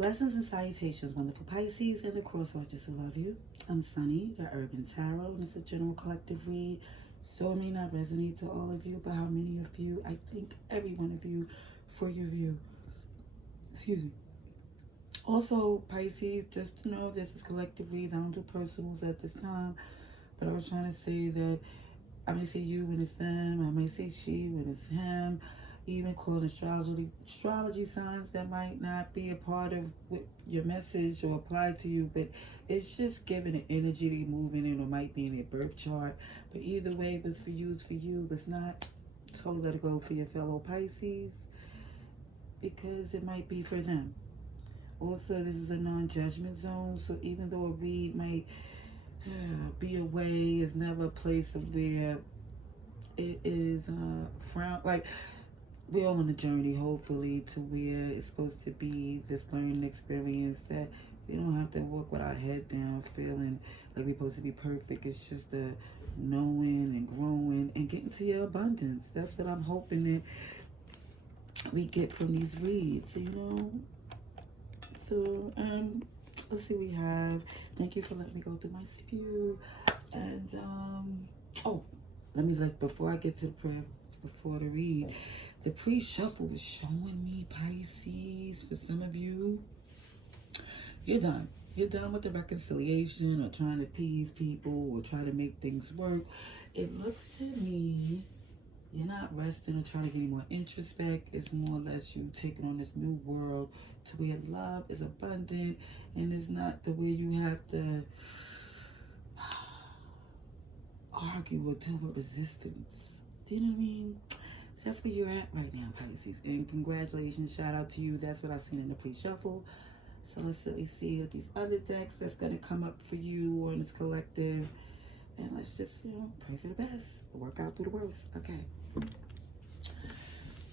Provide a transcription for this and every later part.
Blessings and salutations, wonderful Pisces and the cross watchers who love you. I'm Sunny, the Urban Tarot, and it's a general collective read. So it may not resonate to all of you, but how many of you, I thank every one of you for your view. Excuse me. Also, Pisces, just to know this is collective reads. I don't do personals at this time, but I was trying to say that I may say you when it's them, I may say she when it's him. Even calling astrology signs that might not be a part of what your message or apply to you, but it's just giving an energy to moving in or might be in their birth chart. But either way, if it's for you, it's for you. If it's not, so let it go for your fellow Pisces, because it might be for them. Also, this is a non-judgment zone, so even though a read might be away, it's never a place of where it is frown. Like, we're all on a journey, hopefully, to where it's supposed to be this learning experience that we don't have to walk with our head down feeling like we're supposed to be perfect. It's just the knowing and growing and getting to your abundance. That's what I'm hoping that we get from these reads, you know? So, let's see what we have. Thank you for letting me go through my spew. And, before I get to the prayer, before the read, the pre-shuffle was showing me, Pisces, for some of you, you're done. You're done with the reconciliation or trying to appease people or try to make things work. It looks to me, you're not resting or trying to get any more introspect. It's more or less you taking on this new world to where love is abundant and it's not the way you have to argue or deal with resistance. Do you know what I mean? That's where you're at right now, Pisces. And congratulations, shout out to you. That's what I seen in the pre-shuffle. So let's see with these other decks that's going to come up for you or in this collective. And let's just, pray for the best. Work out through the worst. Okay.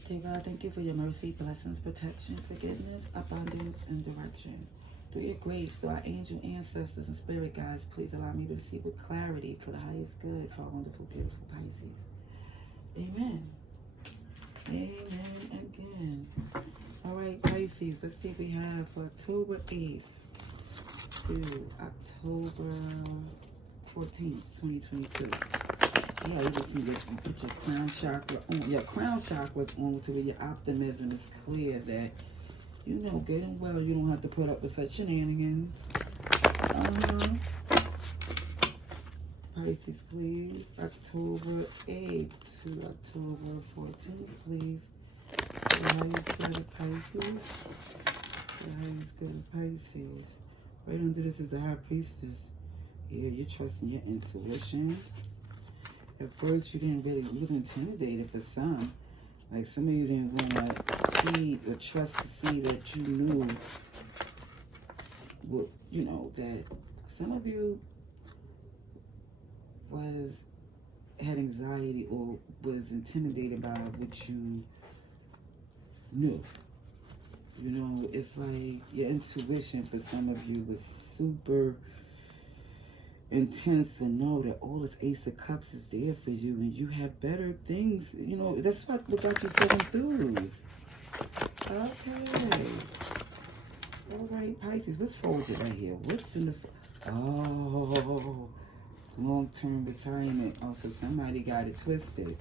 Dear God, thank you for your mercy, blessings, protection, forgiveness, abundance, and direction. Through your grace, through our angel ancestors and spirit guides, please allow me to see with clarity for the highest good for our wonderful, beautiful Pisces. Amen. Amen again. All right, Pisces, let's see what we have for October 8th to October 14th, 2022. Yeah, you just need to put your crown chakra on. Your crown chakra was on to where your optimism is clear that, good and well, you don't have to put up with such shenanigans. Pisces, please. October 8th to October 14th, please. The highest good of Pisces. The highest good of Pisces. Right under this is the High Priestess. Yeah, you're trusting your intuition. At first, you was intimidated for some. Like, some of you didn't want to see or trust to see that you knew what, that some of you had anxiety or was intimidated by what you knew. It's like your intuition for some of you was super intense to know that all this Ace of Cups is there for you and you have better things. That's what got you 7 throughs. Okay. All right, Pisces, what's folded right here? What's in the... Oh... long-term retirement. Oh, so somebody got it twisted.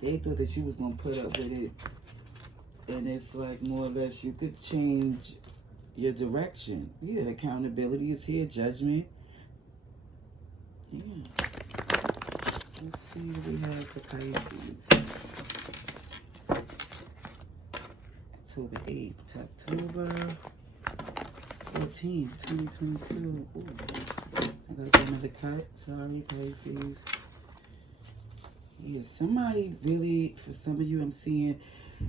They thought that you was going to put up with it. And it's like more or less you could change your direction. Yeah, accountability is here. Judgment. Yeah. Let's see what we have for Pisces. October 8th to October 14th, 2022. Ooh. I gotta get another cut. Sorry, Pisces. Yeah, somebody really, for some of you I'm seeing,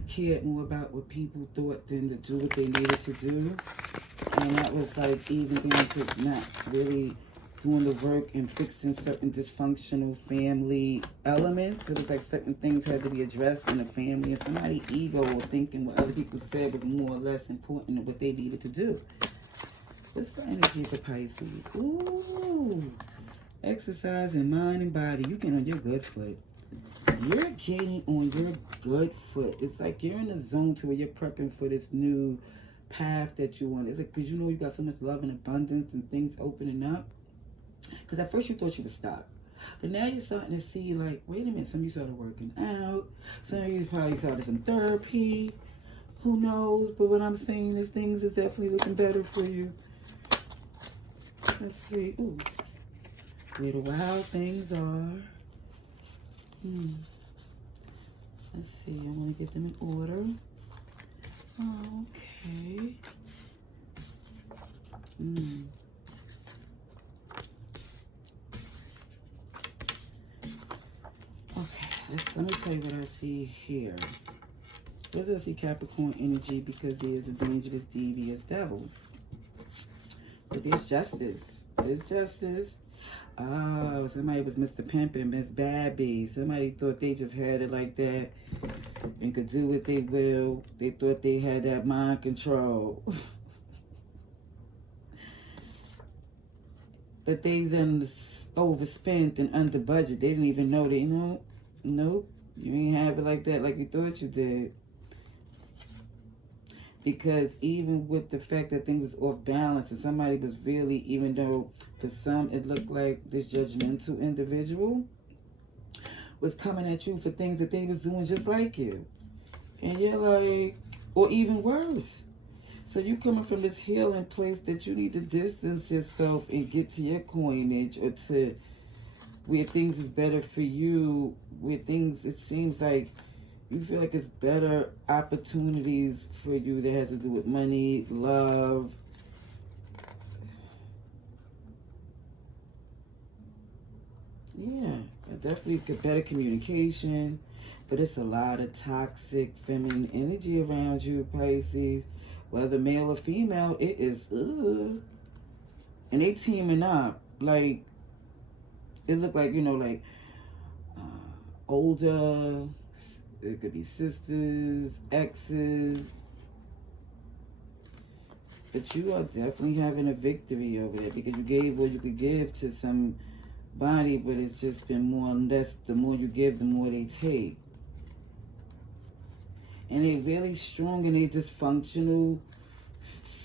cared more about what people thought than to do what they needed to do. And that was like even down to not really doing the work and fixing certain dysfunctional family elements. It was like certain things had to be addressed in the family. And somebody's ego or thinking what other people said was more or less important than what they needed to do. What's the energy for Pisces? Ooh. Exercising mind and body. You get on your good foot. You're getting on your good foot. It's like you're in a zone to where you're prepping for this new path that you want. Is it because you know you got so much love and abundance and things opening up? Because at first you thought you were stuck. But now you're starting to see, like, wait a minute, some of you started working out. Some of you probably started some therapy. Who knows? But what I'm saying is things is definitely looking better for you. Let's see. Ooh. Where the wild things are. Let's see. I want to get them in order. Okay. Let me tell you what I see here. What does I see Capricorn energy? Because there's a dangerous, devious devil. But there's justice. There's justice. Oh, somebody was Mr. Pimpin', Miss Babby. Somebody thought they just had it like that and could do what they will. They thought they had that mind control. But they then overspent and under budget. They didn't even know that, you know, nope, you ain't have it like that like you thought you did. Because even with the fact that things was off balance and somebody was really, even though for some it looked like this judgmental individual was coming at you for things that they was doing just like you. And you're like, or even worse. So you coming from this healing place that you need to distance yourself and get to your coinage, or to where things is better for you, where things, it seems like you feel like it's better opportunities for you that has to do with money, love. Yeah, definitely get better communication. But it's a lot of toxic feminine energy around you, Pisces. Whether male or female, it is, and they teaming up. Like, it look like, you know, like older, it could be sisters, exes. But you are definitely having a victory over there because you gave what you could give to somebody, but it's just been more or less, the more you give, the more they take. And they really strong in their dysfunctional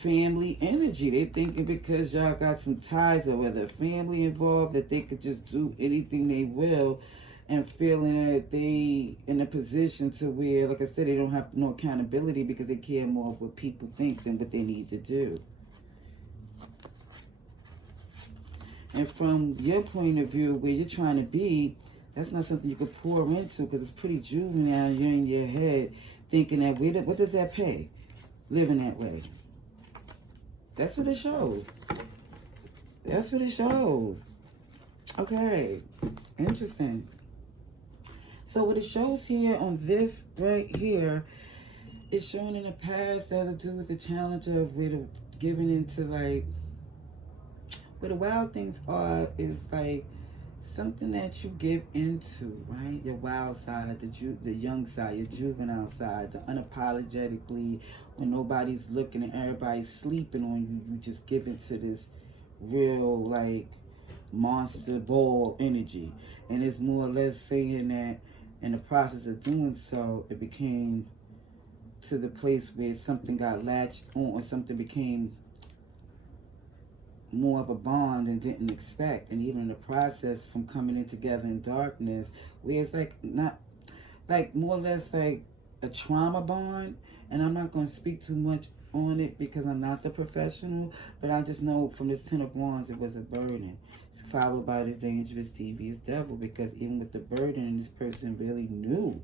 family energy. They thinking because y'all got some ties or whether family involved that they could just do anything they will, and feeling that they in a position to where, like I said, they don't have no accountability because they care more of what people think than what they need to do. And from your point of view, where you're trying to be, that's not something you could pour into because it's pretty juvenile. You're in your head thinking that, what does that pay? Living that way. That's what it shows. That's what it shows. Okay. Interesting. So what it shows here on this right here, it's showing in the past that has to do with the challenge of giving into, like, where the wild things are is like something that you give into, right? Your wild side, the young side, your juvenile side, the unapologetically, when nobody's looking and everybody's sleeping on you, you just give into this real, like, monster ball energy. And it's more or less saying that in the process of doing so, it became to the place where something got latched on, or something became more of a bond than didn't expect. And even in the process from coming in together in darkness, where it's like not, like more or less like a trauma bond. And I'm not going to speak too much on it because I'm not the professional, but I just know from this 10 of Wands it was a burden. It's followed by this dangerous, devious devil, because even with the burden, this person really knew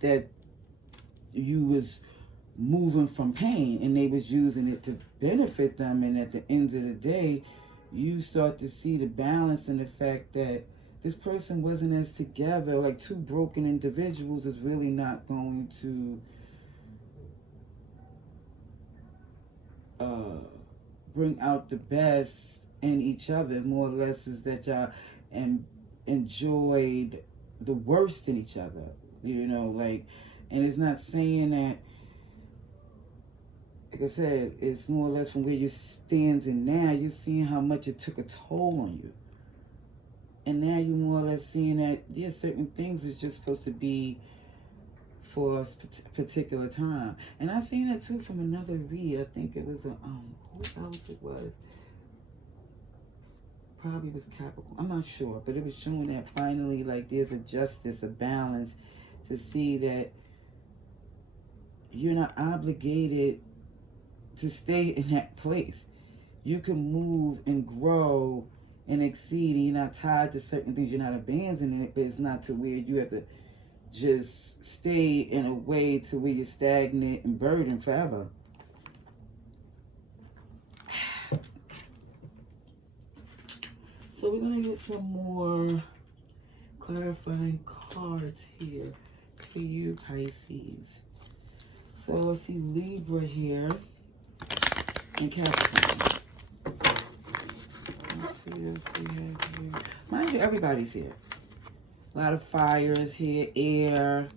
that you was moving from pain and they was using it to benefit them. And at the end of the day, you start to see the balance in the fact that this person wasn't as together. Like, two broken individuals is really not going to bring out the best in each other. More or less is that y'all enjoyed the worst in each other, you know, like, and it's not saying that, like I said, it's more or less from where you're standing now, you're seeing how much it took a toll on you. And now you're more or less seeing that, yeah, certain things was just supposed to be for a particular time. And I seen it too from another read. I think it was a who else it was. Probably was Capricorn. I'm not sure, but it was showing that finally, like, there's a justice, a balance, to see that you're not obligated to stay in that place. You can move and grow and exceed, and you're not tied to certain things. You're not abandoning it, but it's not to where you have to just stay in a way to where you're stagnant and burdened forever. So we're going to get some more clarifying cards here for you, Pisces. So let's see Libra here and Capricorn. Let's see what we have here. Mind you, everybody's here. A lot of fire is here, air,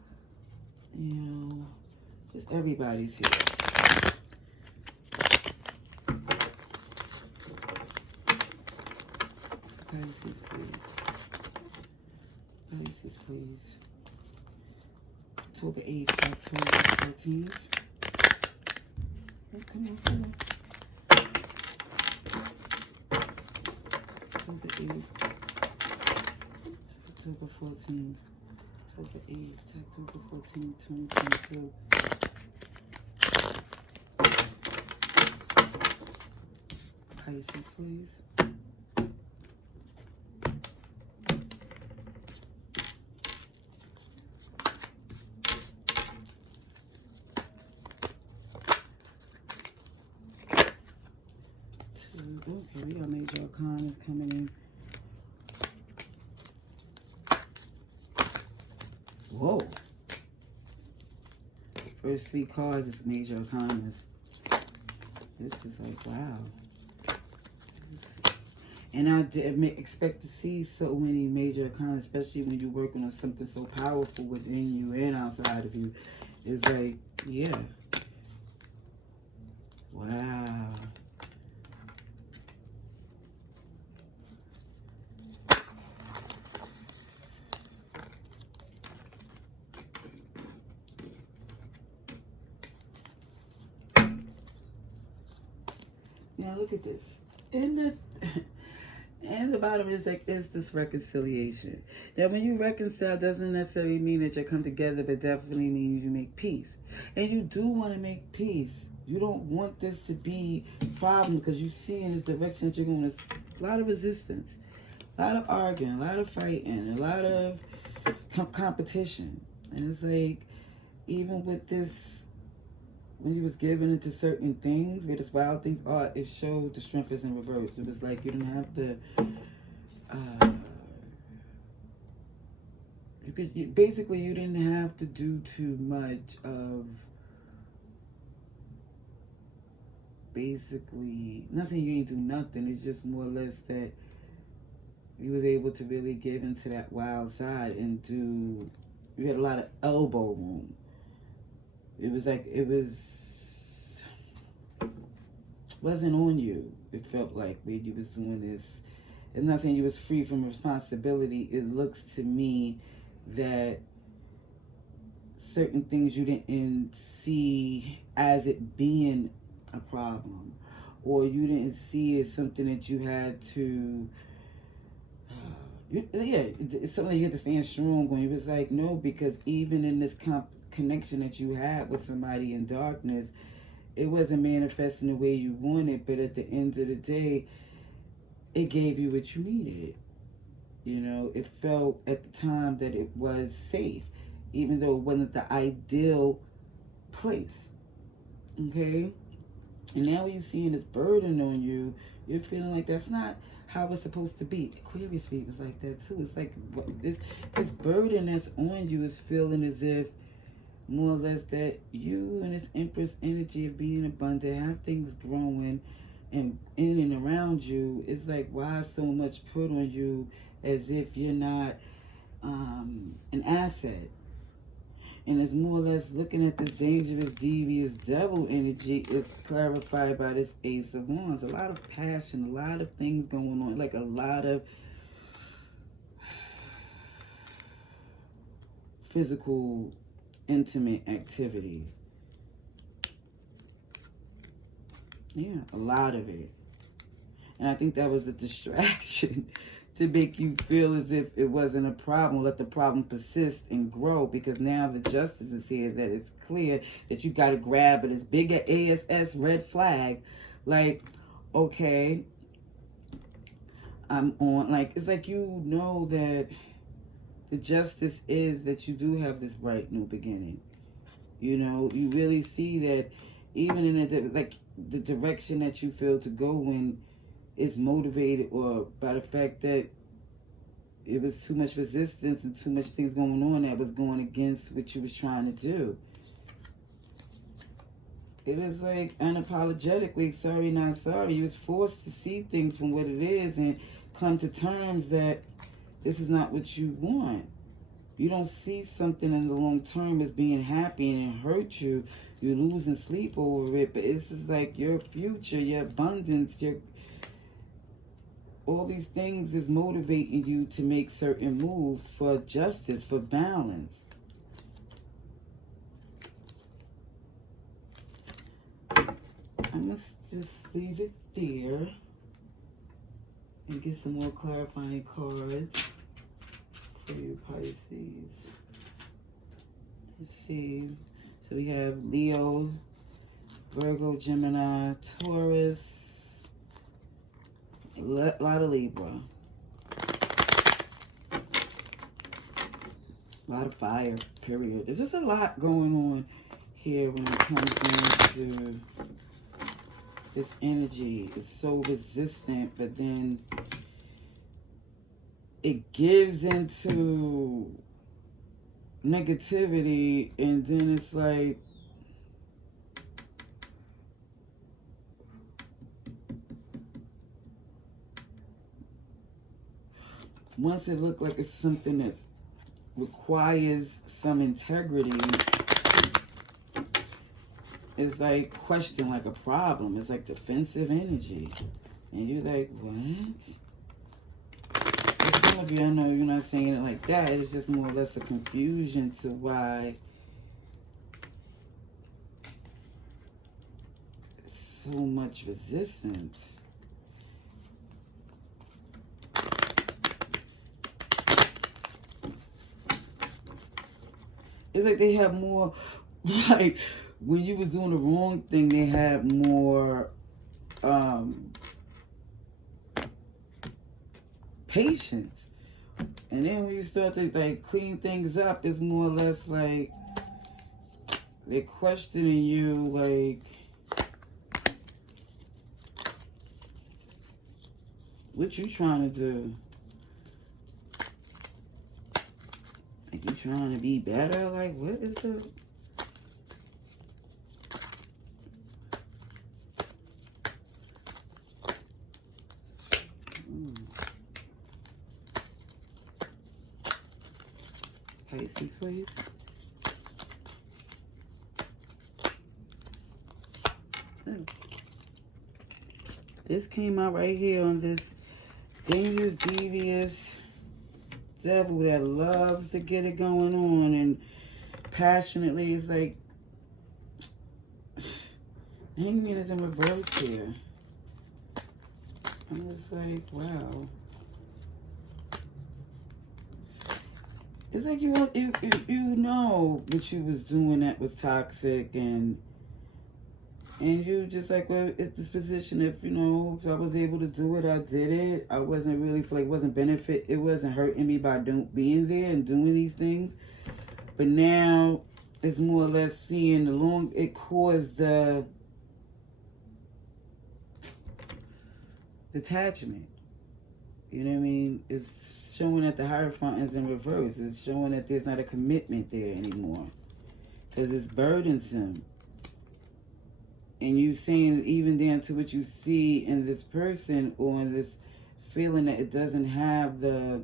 you know, just everybody's here. Pisces, please. Pisces, please. October 8th, October 13th. Oh, come on, come on. October 8th, October 14th, October 8th, October 14th, 2022. Pisces, please. Okay, we got major arcanas coming in. Whoa. First 3 cards is major arcanas. This is like, wow. And I did expect to see so many major arcanas, especially when you're working on something so powerful within you and outside of you. It's like, yeah. Wow. Now look at this. And the bottom is like, is this reconciliation? Now when you reconcile, doesn't necessarily mean that you come together, but definitely means you make peace. And you do want to make peace. You don't want this to be a problem, because you see in this direction that you're going to, a lot of resistance, a lot of arguing, a lot of fighting, a lot of competition. And it's like, even with this, when you was given into certain things, where this wild things are, it showed the strength is in reverse. It was like you didn't have to, basically you didn't have to do too much of, basically, not saying you ain't do nothing, it's just more or less that you was able to really give into that wild side and do, you had a lot of elbow room. It was like, wasn't on you. It felt like when you was doing this. It's not saying you was free from responsibility. It looks to me that certain things you didn't see as it being a problem, or you didn't see it as something that you had to, it's something that you had to stand strong on. It was like, no, because even in this connection that you had with somebody in darkness, it wasn't manifesting the way you wanted, but at the end of the day, it gave you what you needed. You know, it felt at the time that it was safe, even though it wasn't the ideal place. Okay? And now when you're seeing this burden on you, you're feeling like that's not how it's supposed to be. Aquarius feet was like that too. It's like this burden that's on you is feeling as if, more or less, that you and this Empress energy of being abundant, have things growing and in and around you. It's like, why so much put on you as if you're not an asset? And it's more or less looking at this dangerous, devious devil energy is clarified by this Ace of Wands. A lot of passion, a lot of things going on, like a lot of physical intimate activities. Yeah, a lot of it. And I think that was a distraction to make you feel as if it wasn't a problem. Let the problem persist and grow, because now the justice is here, that it's clear that you got to grab it. It's bigger ASS red flag. Like, okay, I'm on. Like, it's like you know that the justice is that you do have this bright new beginning. You know, you really see that even in the direction that you feel to go in is motivated or by the fact that it was too much resistance and too much things going on that was going against what you was trying to do. It was like unapologetically sorry, not sorry. You was forced to see things from what it is and come to terms that this is not what you want. You don't see something in the long term as being happy and it hurt you. You're losing sleep over it. But it's just like your future, your abundance, all these things is motivating you to make certain moves for justice, for balance. I must just leave it there and get some more clarifying cards for you, Pisces. Let's see. So we have Leo, Virgo, Gemini, Taurus, a lot of Libra, a lot of fire, period. There's just a lot going on here when it comes into this energy. It's so resistant, but then it gives into negativity, and then it's like once it looked like it's something that requires some integrity, it's like question, like a problem. It's like defensive energy. And you're like, what? For some of you, I know you're not saying it like that. It's just more or less a confusion to why so much resistance. It's like they have more, like, when you was doing the wrong thing, they had more patience. And then when you start to like clean things up, it's more or less like they're questioning you, like, what you trying to do? Like, you trying to be better? Like, what is the... Pisces, please. Oh. This came out right here on this dangerous, devious devil that loves to get it going on and passionately. It's like Hangman is in reverse here. I'm just like, wow. It's like you know what you was doing that was toxic, and you just like, well, it's this position. If if I was able to do it, I did it. I wasn't really feel like it wasn't hurting me by being there and doing these things. But now it's more or less seeing it caused the detachment. You know what I mean? It's showing that the Hierophant is in reverse. It's showing that there's not a commitment there anymore. Because it's burdensome. And you saying even down to what you see in this person, or in this feeling that it doesn't have the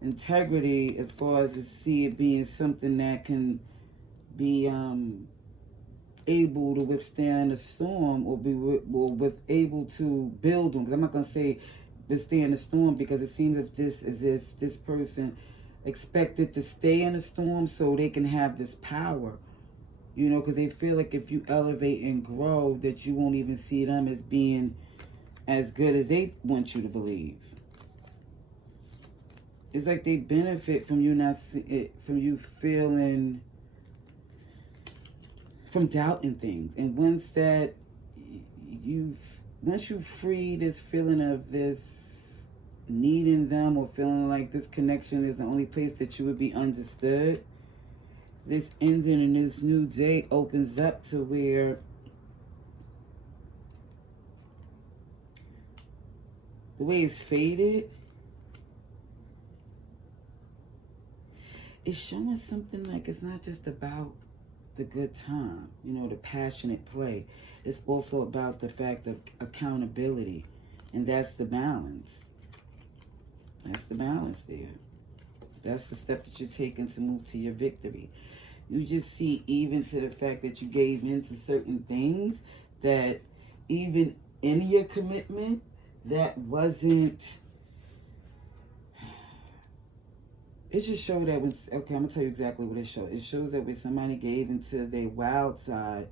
integrity as far as to see it being something that can be able to withstand a storm, or be able to build on. Because I'm not going to say withstand the storm, because it seems as if this person expected to stay in a storm so they can have this power. You know, because they feel like if you elevate and grow, that you won't even see them as being as good as they want you to believe. It's like they benefit from you not from you feeling, from doubting things. And once you free this feeling of this needing them, or feeling like this connection is the only place that you would be understood, this ending and this new day opens up to where the way it's faded, it's showing something like it's not just about the good time, you know, the passionate play. It's also about the fact of accountability. And that's the balance. That's the balance there. That's the step that you're taking to move to your victory. You just see, even to the fact that you gave in to certain things, that even in your commitment, that wasn't... It just showed that when... Okay, I'm going to tell you exactly what it showed. It shows that when somebody gave into their wild side,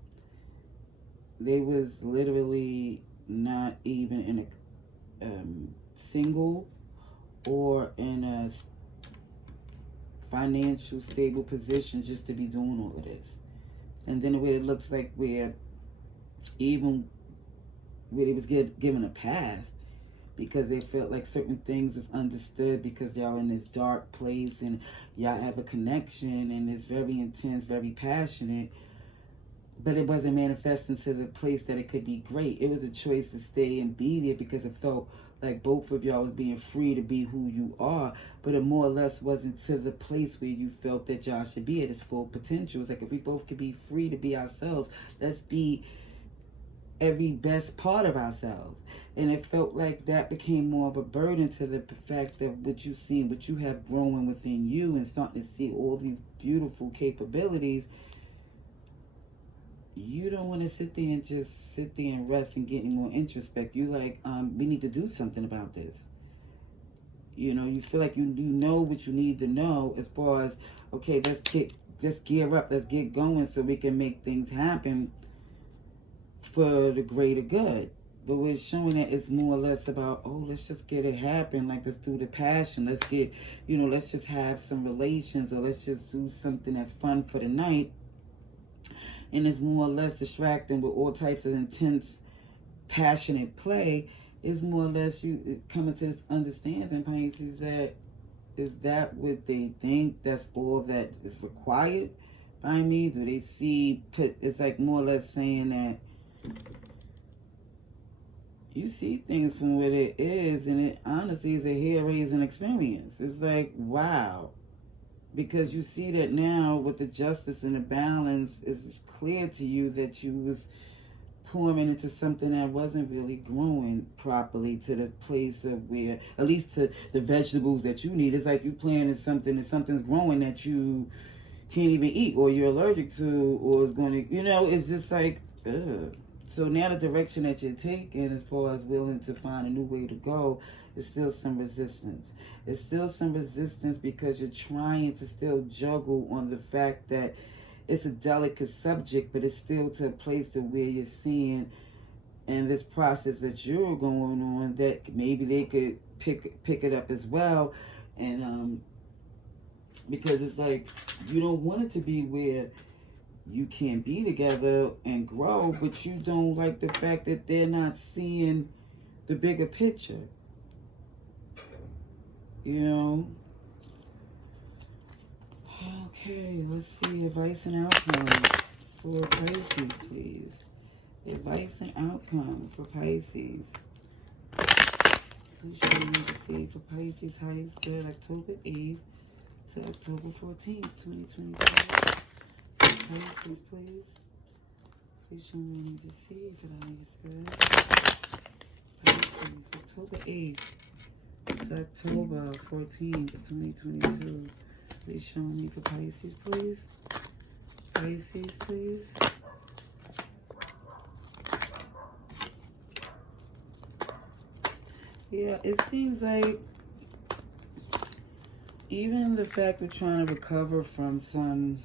they was literally not even in a single or in a financial stable position just to be doing all of this. And then the way it looks like where even where they was given a pass because they felt like certain things was understood because y'all in this dark place and y'all have a connection and it's very intense, very passionate, but it wasn't manifesting to the place that it could be great. It was a choice to stay and be there because it felt like both of y'all was being free to be who you are, but it more or less wasn't to the place where you felt that y'all should be at its full potential. It's like, if we both could be free to be ourselves, let's be every best part of ourselves. And it felt like that became more of a burden to the fact of what you see, what you have growing within you, and starting to see all these beautiful capabilities. You don't want to sit there and just sit there and rest and get any more introspect. You like, we need to do something about this. You know, you feel like you know what you need to know as far as, okay, let's gear up, let's get going so we can make things happen for the greater good. But we're showing that it's more or less about, oh, let's just get it happen. Like, let's do the passion. Let's get, you know, let's just have some relations, or let's just do something that's fun for the night. And it's more or less distracting with all types of intense, passionate play. Is more or less you coming to this understanding, Pisces, that is that what they think? That's all that is required by me? Do they see, it's like more or less saying that you see things from what it is, and it honestly is a hair-raising experience. It's like, wow. Because you see that now with the justice and the balance, it's clear to you that you was pouring into something that wasn't really growing properly to the place of where, at least to the vegetables that you need. It's like you planting something and something's growing that you can't even eat, or you're allergic to, or is going to, you know, it's just like, ugh. So now the direction that you're taking, as far as willing to find a new way to go, is still some resistance. It's still some resistance because you're trying to still juggle on the fact that it's a delicate subject, but it's still to a place to where you're seeing in this process that you're going on that maybe they could pick it up as well. And because it's like, you don't want it to be where you can be together and grow, but you don't like the fact that they're not seeing the bigger picture. You know? Okay, let's see. Advice and outcome for Pisces, please. Advice and outcome for Pisces. Please show me to see for Pisces highest good October 8th to October 14th, 2025. Pisces, please. Please show me to see for the highest good. Pisces, October 8th to October 14th, 2022. Please show me for Pisces, please. Pisces, please. Yeah, it seems like even the fact of trying to recover from some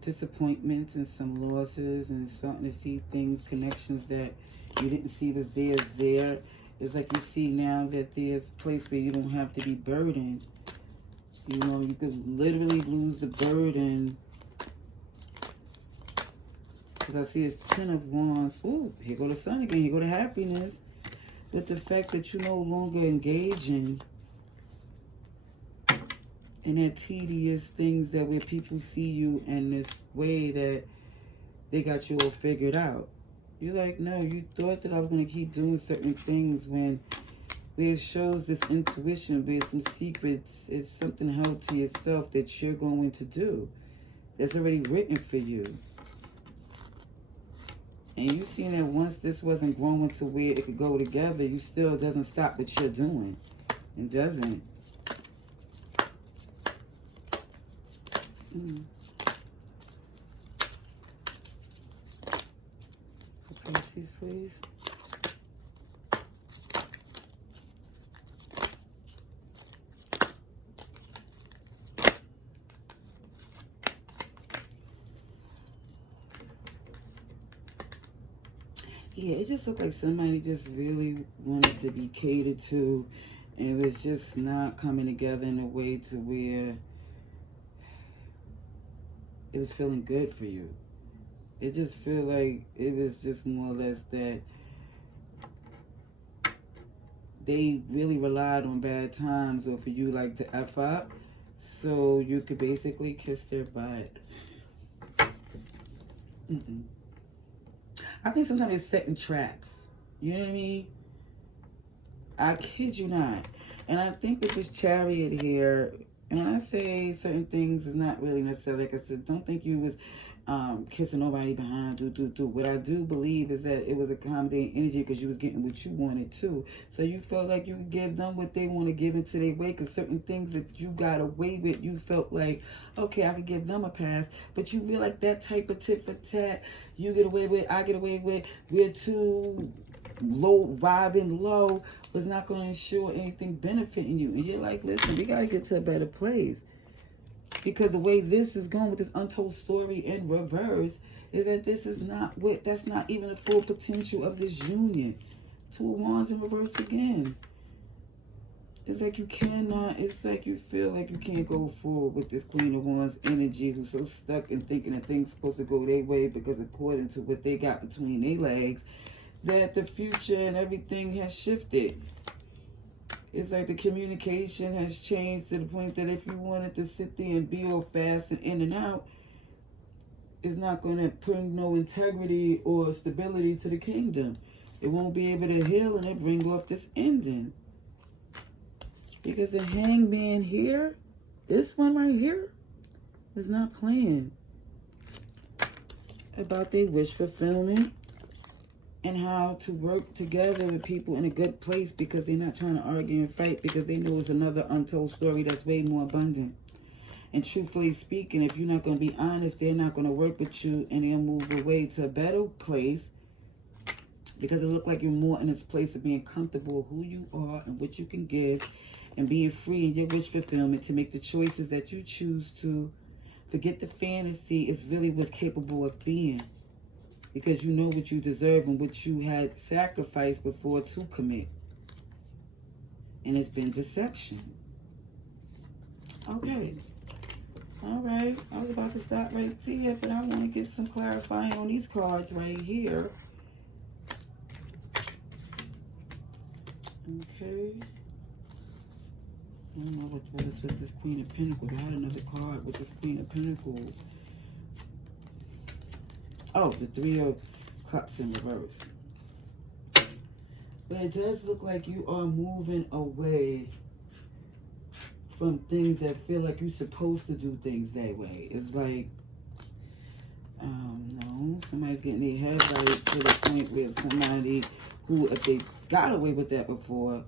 disappointments and some losses and starting to see things, connections that you didn't see was there is there. It's like you see now that there's a place where you don't have to be burdened. You know, you could literally lose the burden. Because I see it's 10 of Wands. Ooh, here go the sun again. Here go the happiness. But the fact that you're no longer engaging in that tedious things that where people see you in this way that they got you all figured out. You're like, no, you thought that I was going to keep doing certain things when it shows this intuition, where some secrets, it's something held to yourself that you're going to do. That's already written for you. And you seen that once this wasn't growing to where it could go together, you still doesn't stop what you're doing. It doesn't. Pisces, please. Yeah, it just looked like somebody just really wanted to be catered to, and it was just not coming together in a way to where it was feeling good for you. It just feel like it was just more or less that they really relied on bad times or for you like to F up so you could basically kiss their butt. I think sometimes it's setting traps. You know what I mean? I kid you not. And I think with this Chariot here, and when I say certain things, it's not really necessarily, like I said, don't think you was kissing nobody behind, What I do believe is that it was accommodating energy because you was getting what you wanted too. So you felt like you could give them what they want to give into their way, because certain things that you got away with, you felt like, okay, I could give them a pass. But you feel like that type of tit for tat, you get away with, I get away with, we're too low, vibing low, was not going to ensure anything benefiting you. And you're like, listen, we got to get to a better place. Because the way this is going with this untold story in reverse is that this is not what, that's not even the full potential of this union. 2 of Wands in reverse again. It's like you cannot, it's like you feel like you can't go forward with this Queen of Wands energy who's so stuck in thinking that things supposed to go their way because according to what they got between their legs, that the future and everything has shifted. It's like the communication has changed to the point that if you wanted to sit there and be all fast and in and out, it's not going to bring no integrity or stability to the kingdom. It won't be able to heal and it bring off this ending. Because the Hangman here, this one right here, is not playing about their wish fulfillment and how to work together with people in a good place, because they're not trying to argue and fight, because they know it's another untold story that's way more abundant. And truthfully speaking, if you're not going to be honest, they're not going to work with you and they'll move away to a better place, because it looks like you're more in this place of being comfortable with who you are and what you can give and being free in your wish fulfillment to make the choices that you choose to. Forget the fantasy, it's really what's capable of being. Because you know what you deserve and what you had sacrificed before to commit. And it's been deception. Okay. All right. I was about to stop right there, but I want to get some clarifying on these cards right here. Okay. I don't know what is with this Queen of Pentacles. I had another card with this Queen of Pentacles. Oh, the 3 of Cups in reverse. But it does look like you are moving away from things that feel like you're supposed to do things that way. It's like, no, somebody's getting their head right to the point where somebody who, if they got away with that before,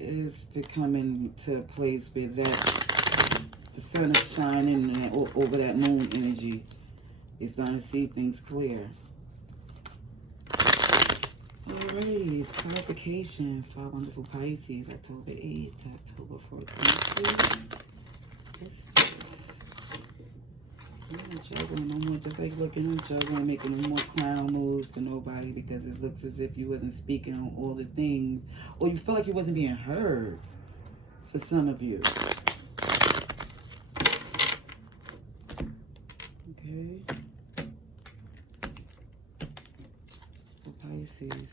is becoming to a place where that the sun is shining over that moon energy. It's starting to see things clear. Alrighty, it's clarification for our wonderful Pisces, October 8th to October 14th. I'm not juggling no more, just like looking, I'm juggling, making no more clown moves to nobody because it looks as if you wasn't speaking on all the things, or you feel like you wasn't being heard for some of you. Okay. For Pisces.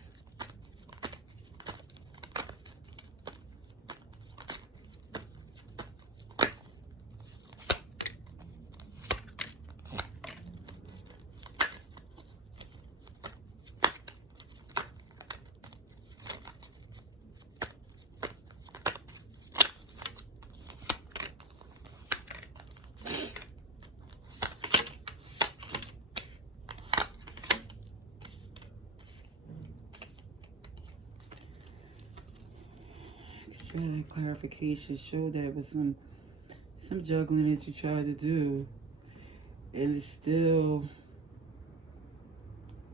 Clarification showed that with some juggling that you tried to do, and it still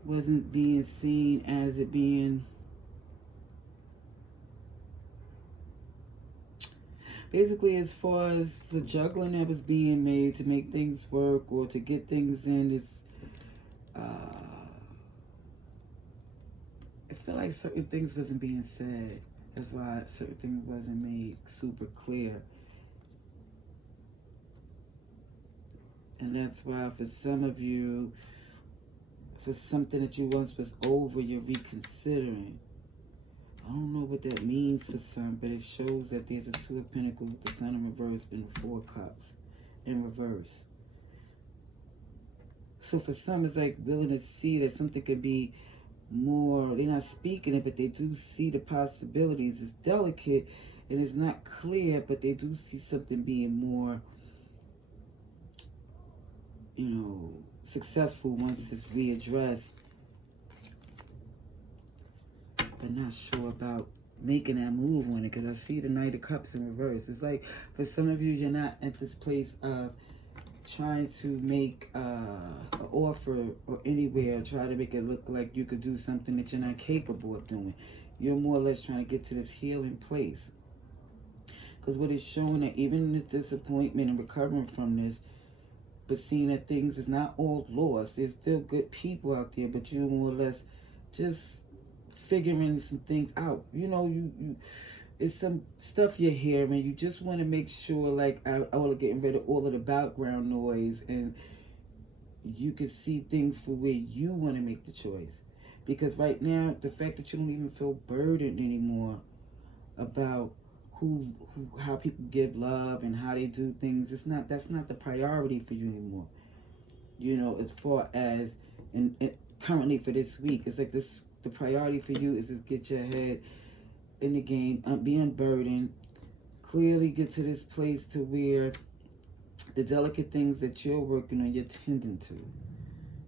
wasn't being seen as it being basically, as far as the juggling that was being made to make things work or to get things in. It's I feel like certain things wasn't being said. That's why certain things wasn't made super clear. And that's why for some of you, for something that you once was over, you're reconsidering. I don't know what that means for some, but it shows that there's a Two of Pentacles, the Sun in reverse, and the Four of Cups in reverse. So for some, it's like willing to see that something could be more. They're not speaking it, but they do see the possibilities. It's delicate and it's not clear, but they do see something being more, you know, successful once it's readdressed. But not sure about making that move on it, because I see the Knight of Cups in reverse. It's like for some of you, you're not at this place of trying to make an offer or anywhere, try to make it look like you could do something that you're not capable of doing. You're more or less trying to get to this healing place. Because what it's showing that even in this disappointment and recovering from this, but seeing that things is not all lost. There's still good people out there, but you're more or less just figuring some things out. You know, you it's some stuff you're hearing. You just want to make sure, like, all of getting rid of all of the background noise, and you can see things for where you want to make the choice. Because right now, the fact that you don't even feel burdened anymore about how people give love and how they do things, that's not the priority for you anymore. You know, as far as and currently for this week, it's like the priority for you is to get your head in the game, be unburdened, clearly get to this place to where the delicate things that you're working on, you're tending to.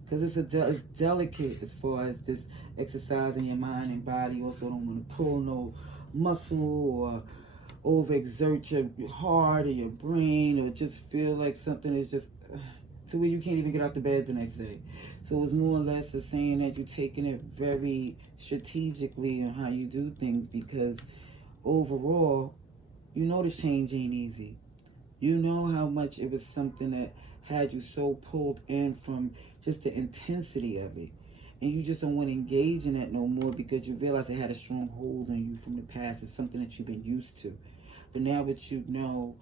Because it's delicate as far as this exercising your mind and body. You also don't want to pull no muscle or overexert your heart or your brain, or just feel like something is just to where you can't even get out the bed the next day. So it's more or less a saying that you're taking it very strategically on how you do things, because overall, you know this change ain't easy. You know how much it was something that had you so pulled in from just the intensity of it. And you just don't want to engage in that no more because you realize it had a strong hold on you from the past. It's something that you've been used to. But now what you know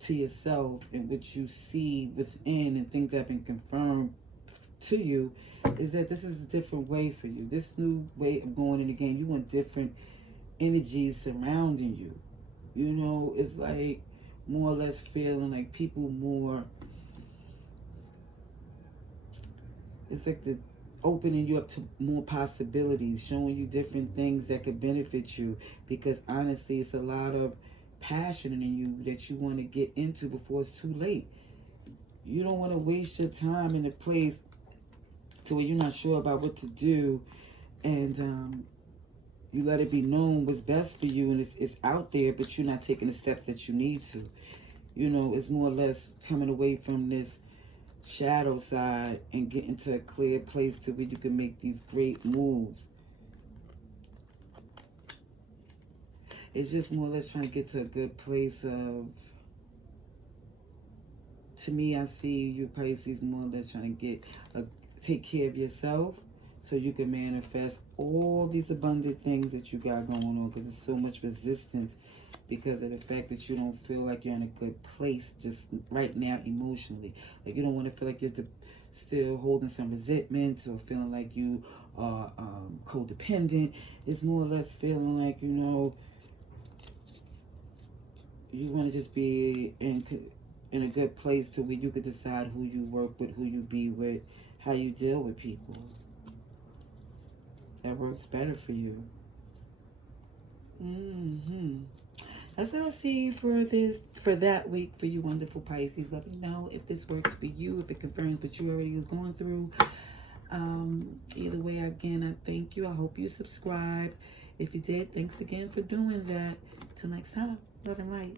to yourself and what you see within and things that have been confirmed to you is that this is a different way for you. This new way of going in the game, you want different energies surrounding you. You know, it's like more or less feeling like people more, it's like the opening you up to more possibilities, showing you different things that could benefit you, because honestly it's a lot of passion in you that you want to get into before it's too late. You don't want to waste your time in a place to where you're not sure about what to do, and you let it be known what's best for you, and it's out there, but you're not taking the steps that you need to. You know, it's more or less coming away from this shadow side and getting to a clear place to where you can make these great moves. It's just more or less trying to get to a good place of, to me, I see you Pisces more or less trying to take care of yourself so you can manifest all these abundant things that you got going on, because there's so much resistance because of the fact that you don't feel like you're in a good place just right now emotionally. Like you don't want to feel like you're still holding some resentments or feeling like you are codependent. It's more or less feeling like, you know, you want to just be in a good place to where you could decide who you work with, who you be with, how you deal with people. That works better for you. That's what I see for that week for you wonderful Pisces. Let me know if this works for you, if it confirms what you already was going through. Either way, again, I thank you. I hope you subscribe. If you did, thanks again for doing that. Till next time, love and light.